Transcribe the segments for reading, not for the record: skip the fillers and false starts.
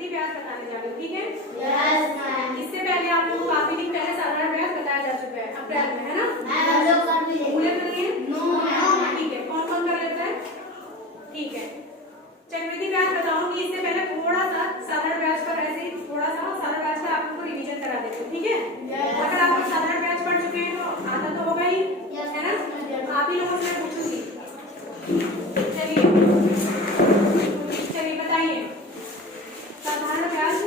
चक्रवृद्धि ब्याज बताने जा रही हूँ, ठीक है? Yes ma'am. इससे पहले आप लोगों को काफी दिन पहले साधारण ब्याज बताया जा चुका है अप्रैल में, है ना? हम लोग कर भी लेंगे। भूले तो नहीं है? No ma'am. ठीक है, कौन कौन कर लेता है? ठीक है, चक्रवृद्धि ब्याज बताऊंगी, इससे पहले थोड़ा सा साधारण ब्याज पर ऐसे ही थोड़ा सा साधारण ब्याज का आप लोगों को रिवीजन करा देती हूँ, ठीक है? अगर आप लोग साधारण ब्याज पढ़ चुके हैं तो आता तो होगा ही, है ना? आप ही लोगों से पूछूंगी। चलिए बताइए, साधारण ब्याज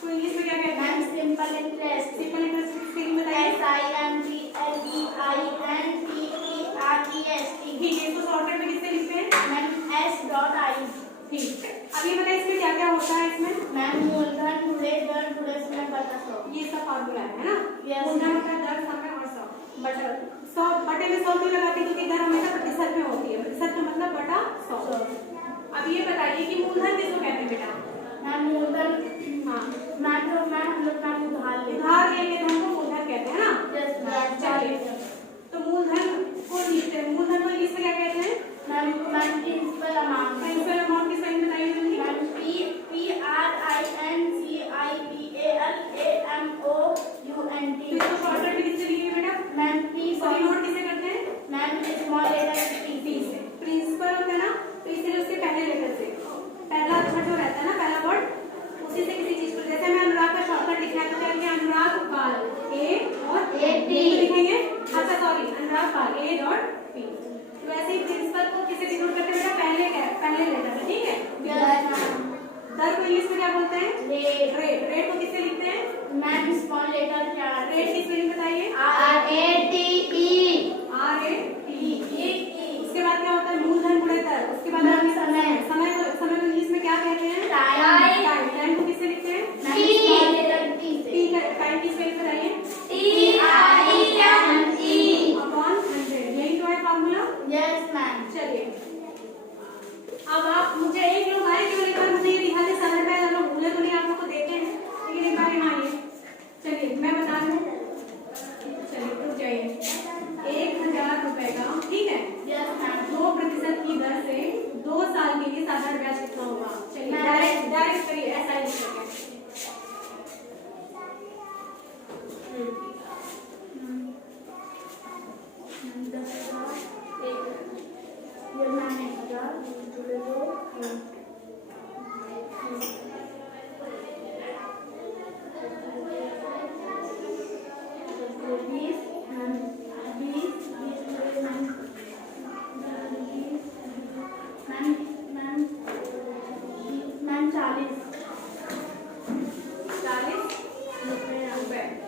को इंग्लिश में क्या कहते हैं? Ma'am simple interest. Simple interest की स्पेलिंग बताइए। SIMPLEINTEREST। ठीक है, इसको शॉर्टकट में किससे लिखते हैं? Ma'am S.I। ठीक है, अब ये बताइए इसमें क्या क्या होता है इसमें? मैम मूलधन गुणे दर गुणे समय बटा 100। ये सब फार्मूला है ना? Yes. मूलधन होता है दर, समय और 100 बटा 100 बटे में 100 क्यों लगाती है? क्योंकि दर हमेशा प्रतिशत में होती है, प्रतिशत का मतलब बटा 100। अब ये बताइए कि मूलधन किसको कहते हैं बेटा? मैम मूलधन, हाँ, मैम हम लोग मैम उधार लेंगे। उधार लेंगे तो हमको मूलधन कहते हैं ना? Yes ma'am. चलिए, तो मूलधन को लिखते हैं, मूलधन को इंग्लिश में क्या कहते हैं? Ma'am principal amount. Principal amount की स्पेलिंग बताइए जल्दी। Ma'am PRINCIPALAMOUNT। इसको शॉर्टकट में किससे लिखेंगे बेटा? मैम P सॉरी नोट किसे करते हैं? मैम स्मॉल लेटर पी से। प्रिंसिपल होता है ना, तो इसलिए उसके पहले लेटर से पहला अक्षर जो रहता है ना, पहला वर्ड, उसी से किसी चीज को, जैसे हमें अनुराग का शॉर्टकट लिखना है तो क्या लिखेंगे? अनुराग पाल, ए और डी लिखेंगे। अच्छा सॉरी, अनुराग पाल ए डॉट पी। तो वैसे ही प्रिंसिपल को किसे डिनोट करते हैं बेटा? पहले लेटर से, ठीक है? दर को इंग्लिश में क्या बोलते हैं? रेट। रेट को किससे लिखते हैं? मैम स्मॉल लेटर क्या? रेट की स्पेलिंग बताइए। RATE। उसके बाद क्या होता है? मूलधन गुणे दर। उसके बाद मैम समय। समय को इंग्लिश में क्या कहते हैं? टाइम। टाइम को किससे लिखते हैं? मैम स्मॉल लेटर T से। टी का टाइम की स्पेलिंग बताइए। TIME। अपॉन 100, यही तो है फार्मूला। Yes ma'am. चलिए, अब आप मुझे एक लोग आए क्यों एक बार मुझे ये दिखा दे साधारण ब्याज, आप लोग भूले तो नहीं, आप लोग को देते हैं लेकिन एक बार यहाँ आइए। चलिए मैं बता दूँ, चलिए रुक जाइए। 1000 रुपए का, ठीक है, यस मैम। 2% की दर से 2 साल के लिए साधारण ब्याज कितना होगा? चलिए डायरेक्ट करिए, ऐसा ही लिखेंगे।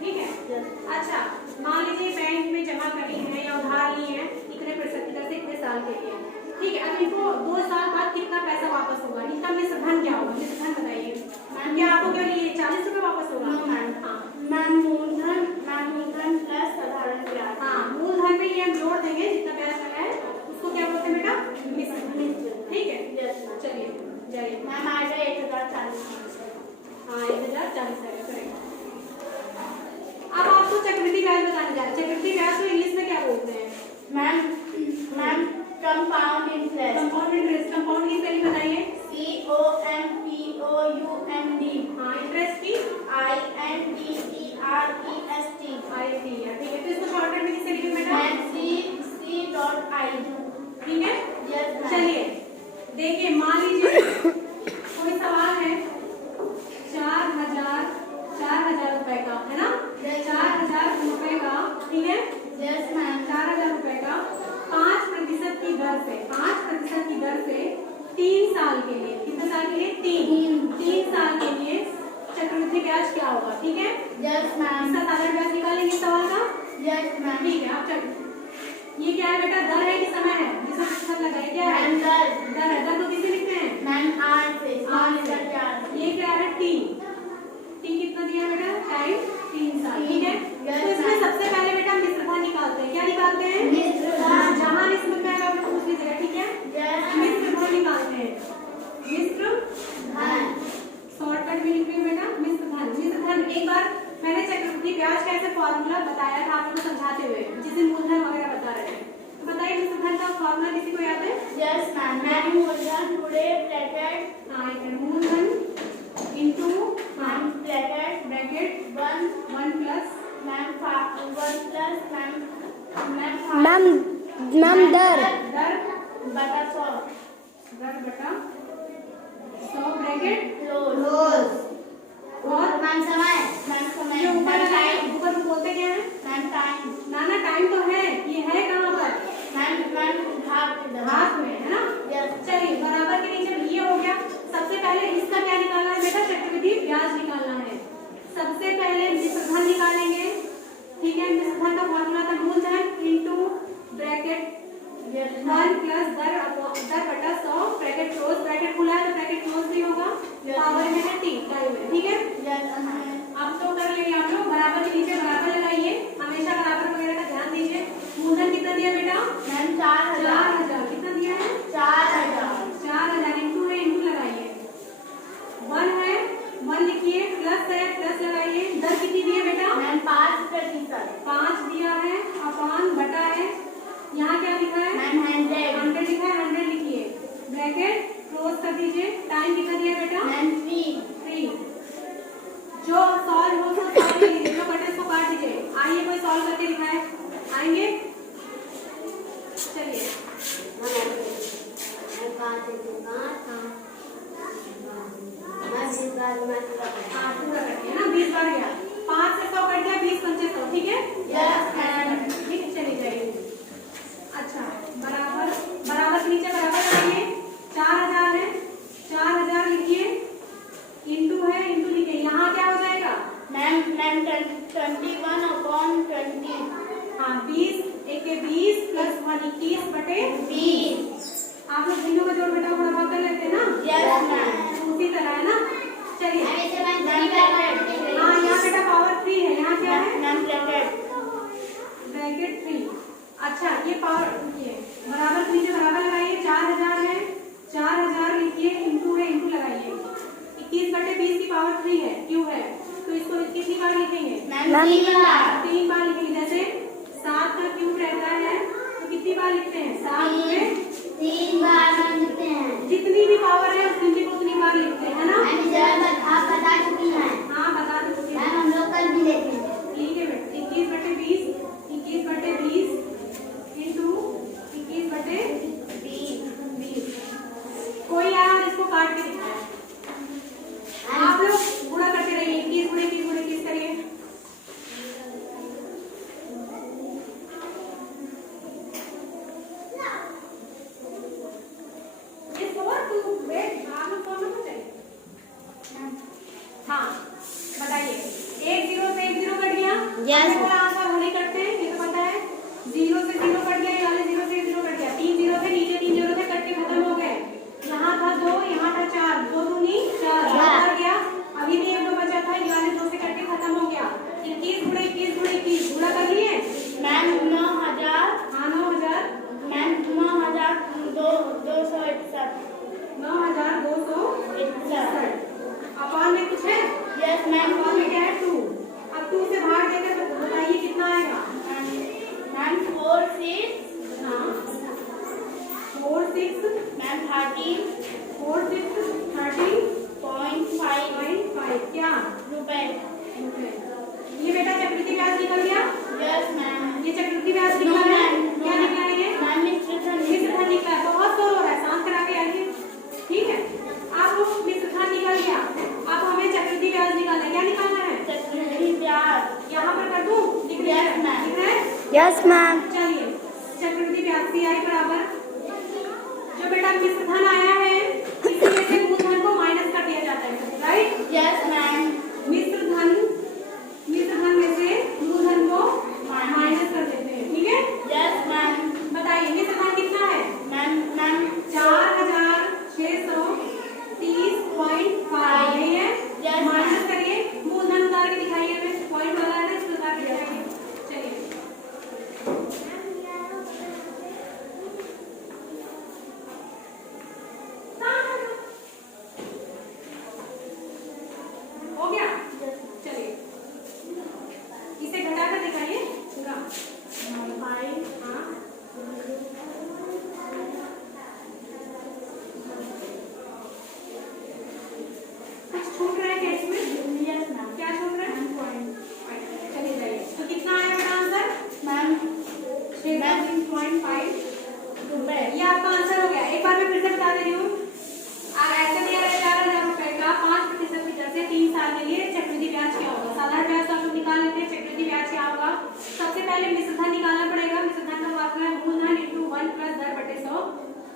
ठीक है। अच्छा, मान लीजिए बैंक में जमा करी है या उधार ली है इतने प्रतिशत की दर से इतने साल के लिए, ठीक है। अब इनको 2 साल बाद कितना पैसा वापस होगा? इनका मिश्र धन क्या होगा? मिश्र धन बताइए। क्या आपको क्या लिए 40 रुपए वापस होगा? हाँ मैम मूलधन प्लस साधारण ब्याज। हाँ, मूलधन में ये हम जोड़ देंगे जितना ब्याज लगा है, उसको क्या बोलते हैं बेटा? मिश्र धन, ठीक है। यस चलिए जाइए। मैम आएगा 1040। हाँ 1040 आएगा, करेक्ट। अब आपको चक्रवृद्धि ब्याज बताने जा रहे हैं। चक्रवृद्धि ब्याज को इंग्लिश में क्या बोलते हैं? Ma'am compound interest. Compound interest. Compound की स्पेलिंग बताइए। COMPOUND। हाँ, इंटरेस्ट की INTEREST। ठीक है, तो इसको शॉर्टकट में किससे लिखेंगे बेटा? Ma'am C.I। ठीक है। Yes ma'am. चलिए देखिए, मान लीजिए कोई सवाल है 4000 रुपए का, है ना? 4000 रुपए का, ठीक है। Yes ma'am. 4000 रुपए का 5% की दर से 3 साल के लिए, कितने साल के लिए? 3 साल के लिए चक्रवृद्धि ब्याज क्या होगा? ठीक है। Yes ma'am. इसका साधारण ब्याज निकालेंगे सवाल का। Yes ma'am. ठीक है, आप चलिए, ये क्या है बेटा? दर है कि समय है? जिसमें प्रतिशत लगा है, क्या है? दर है। दर को किसे लिखते हैं? मैम R से। ये क्या है? टी कितना दिया बेटा? टाइम 3 साल, ठीक है। तो इसमें सबसे पहले बेटा मिश्र धन निकालते हैं। क्या निकालते हैं? जहां इसमें मैं आप लोग पूछ लीजिएगा, ठीक है। मिश्र धन निकालते हैं। मिश्र धन शॉर्टकट में लिख रही हूँ बेटा, मिश्र धन। एक बार मैंने चक्रवृद्धि ब्याज का ऐसे फॉर्मूला बताया था आप लोगों को समझाते हुए, जिसे मूलधन वगैरह बता रहे थे। बताइए मिश्र धन का फॉर्मूला किसी को याद है? Yes, ma'am. Ma'am, मूलधन today bracket. हाँ, एक मिनट, मूलधन into Ma'am, bracket. Bracket 1 1 plus 1 plus ma'am. Ma'am दर दर बटा 100. दर बटा 100 ब्रैकेट Close. और Ma'am, समय. Ma'am, समय. ये ऊपर Ma'am, लगाए, time. ऊपर को बोलते क्या है? Ma'am, time. नाना टाइम तो है, ये है कहाँ पर? Ma'am, भाग इधर. हाथ में है ना? Yes. चलिए, बराबर के नीचे ये हो गया। सबसे पहले इसका क्या निकालना है बेटा? चक्रवृद्धि ब्याज निकालना है। सबसे पहले मिश्रधन निकालेंगे, ठीक है? मिश्रधन का फॉर्मूला था मूलधन इनटू ब्रैकेट Yes. 1 प्लस दर बटा 100 ब्रैकेट क्लोज, ब्रैकेट खुला है तो ब्रैकेट क्लोज भी होगा, पावर में है 3 टाइम में, ठीक है? Yes, ma'am. अब तो कर लेंगे आप लोग, बराबर के नीचे बराबर लगाइए, हमेशा बराबर वगैरह का ध्यान दीजिए। मूलधन कितना दिया बेटा? Ma'am, 4000. 4000 कितना दिया है? 4000. 4000 इंटू है, इंटू लगाइए, 1 है, 1 लिखिए, प्लस है, प्लस लगाइए, दर कितनी दी है बेटा? Ma'am, 5%. 5 दिया है, अपान बटा है, यहाँ क्या लिखा है? Ma'am, 100. 100 लिखा है, 100 लिखिए, ब्रैकेट क्लोज कर दीजिए। टाइम कितना दिया बेटा? Ma'am, 3. 3। जो सॉल्व हो तो सॉल्व कर लीजिए, जो कटे इसको काट दीजिए। आइए कोई सॉल्व करके दिखाए, आएंगे? चलिए, हाँ पूरा कटिए ना, 20 बार गया, 5 से 100 कट गया, 20 पंचे 100, ठीक है? Yes, ma'am. ठीक है, चलिए जाइए। अच्छा, बराबर बराबर के नीचे बराबर लगाइए, 4000 है, 4000 लिखिए, इंटू है, इंटू लिखिए, यहाँ क्या हो जाएगा? Ma'am, 21/20. हाँ 20 एक 20 प्लस 1 21 बटे 20. आप लोग भिन्नों का जोड़ घटाव बड़ा भाग कर लेते हैं ना? Yes, ma'am. उसी तरह है ना? चलिए, Ma'am, हाँ यहाँ बेटा पावर 3 है, यहाँ क्या है? Ma'am, bracket. ब्रैकेट 3। अच्छा, ये पावर लिखिए, बराबर के नीचे बराबर लगाइए, 4000 है, 4000 लिखिए, इंटू है, इंटू लगाइए, 21 बटे 20 की पावर 3 है, क्यों है? तो इसको कितनी बार लिखेंगे? Ma'am, 3 बार. 3 बार लिखेंगे। जैसे 7 का क्यूब रहता है तो कितनी बार लिखते हैं? 7 में 3 बार हम लिखते हैं. जितनी भी पावर है उस गिनती को उतनी बार लिखते हैं, है ना? आप बता चुकी हैं. हाँ बता दो, मैम, हम लोग कल भी देखेंगे. ठीक है बेटा, 21 बटे 20 इंटू 21 बटे 20। कोई यार इसको काट के दिखाए, आप लोग गुणा करते रहिए, 21 गुणे 21 गुणे 21 करिए। ये 4 2 वेट आप लोग कौन सा चाहिए? हाँ बताइए, 1 0 से 1 0 कट गया। Yes. आंसर होने करते हैं, ये तो पता है। 0 से 0 कट गया, ये वाले 0 से 0 कट गया, 3 0 थे, नीचे 3 0 थे, कट के खत्म हो गए। यहाँ था 2, यहाँ था 4, 2 दूनी 4 कट गया, अभी भी 1 2 बचा था, ये वाले 2 से कट के खत्म हो गया। 21 गुणे 21 गुणे 21 गुणा कर लिए? मैम, 9000. हाँ 9000 मैम, 9261. 9261 अपान में कुछ है? Yes, ma'am. अपान में क्या है? 2। अब 2 से भाग देकर तो बताइए कितना आएगा? मैम, 4 6. हाँ 4 6 मैम, 30. 4 6 30 0.5 5 क्या? रुपए. ये बेटा चक्रवृद्धि ब्याज निकल गया। Yes, ma'am. ये चक्रवृद्धि ब्याज निकल गया, क्या निकला है ये? मैम, मिश्रधन. मिश्रधन निकला है, बहुत शोर हो रहा है, शांत करा के आइए, ठीक है? आप लोग मिश्रधन निकल गया, अब हमें चक्रवृद्धि ब्याज निकालना है, क्या निकालना है? चक्रवृद्धि ब्याज. यहाँ पर कर दूं? लिख दिया है? Yes, ma'am. लिख रहे हैं? यस मैम चलिए, चक्रवृद्धि ब्याज CI बराबर जो बेटा मिश्रधन आया है इसमें से मूलधन को माइनस कर दिया जाता है, राइट? Yes, ma'am. मिश्रधन में से मूलधन को माइनस कर देते हैं, ठीक है? Yes, ma'am. बताइए मिश्रधन कितना है? मैम, 4630.5 यही है? Yes, माइनस करिए, मूलधन उतार के दिखाइए, हमें पॉइंट वाला है ना, इसको उतार के दिखाइए। चलिए,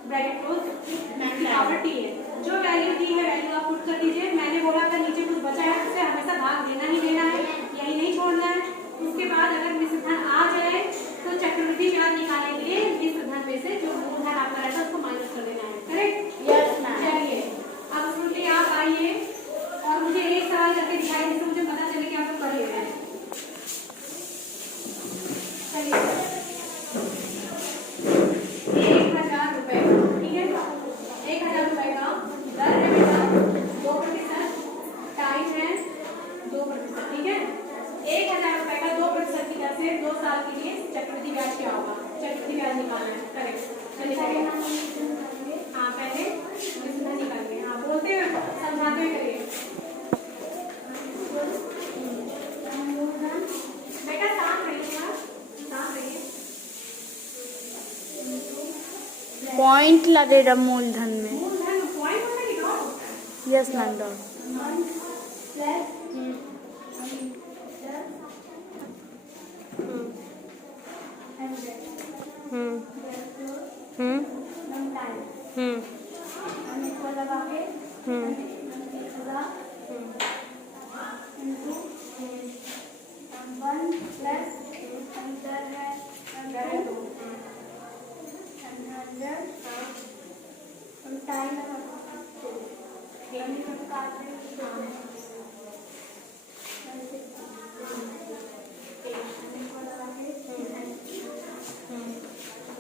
ब्रैकेट क्लोज, इसकी पावर टी है। जो वैल्यू दी है वैल्यू आप पुट कर दीजिए। मैंने बोला था नीचे कुछ बचा है उसे हमेशा भाग देना ही देना है, यही नहीं छोड़ना है। उसके बाद अगर मिश्र धन आ जाए तो चक्रवृद्धि ब्याज निकालने के लिए मिश्र धन में से जो मूलधन आपका रहता है उसको माइनस कर देना है। करेक्ट? Yes ma'am. चलिए अब स्टूडेंट आप आइए और मुझे एक सवाल करके दिखाइए जिससे मुझे पता चले कि आप लोग कर ले रहे हैं। चलिए 1000 रुपए, ठीक है? 1000 रुपए का दर है बेटा 2%, टाइम है 2%, ठीक है? 1000 रुपए का 2% की दर से 2 साल के लिए चक्रवृद्धि ब्याज क्या होगा? चक्रवृद्धि ब्याज निकालना है। करेक्ट? चलिए हाँ पहले मिश्र धन निकालिए। हाँ बोलते हुए समझाते हुए करिए बेटा, शांत रहिए, शांत रहिए। पॉइंट लगेगा मूलधन में। मूलधन पॉइंट होता है कि dot? Yes ma'am dot.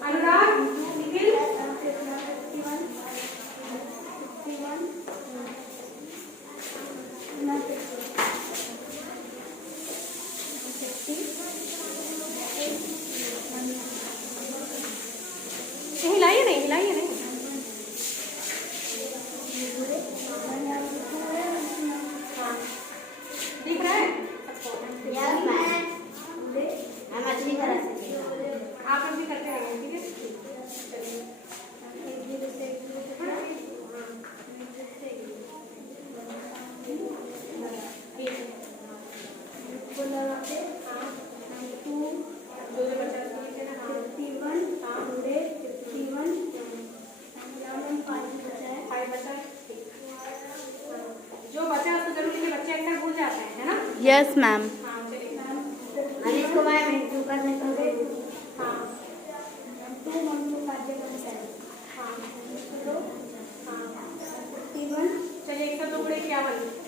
Anurag Nikhil हिलाइए नहीं, हिलाइए नहीं। हाँ दिख रहा है सबको? Yes ma'am. हम अच्छी तरह से आप लोग भी करते रहिए, ठीक है? जो बचा उसको जरूरी है, बच्चे अक्सर भूल जाते हैं, है ना? Yes ma'am. हाँ चलिए। इसको मैं करने को हाँ हाँ हाँ चलिए 102 गुणे 51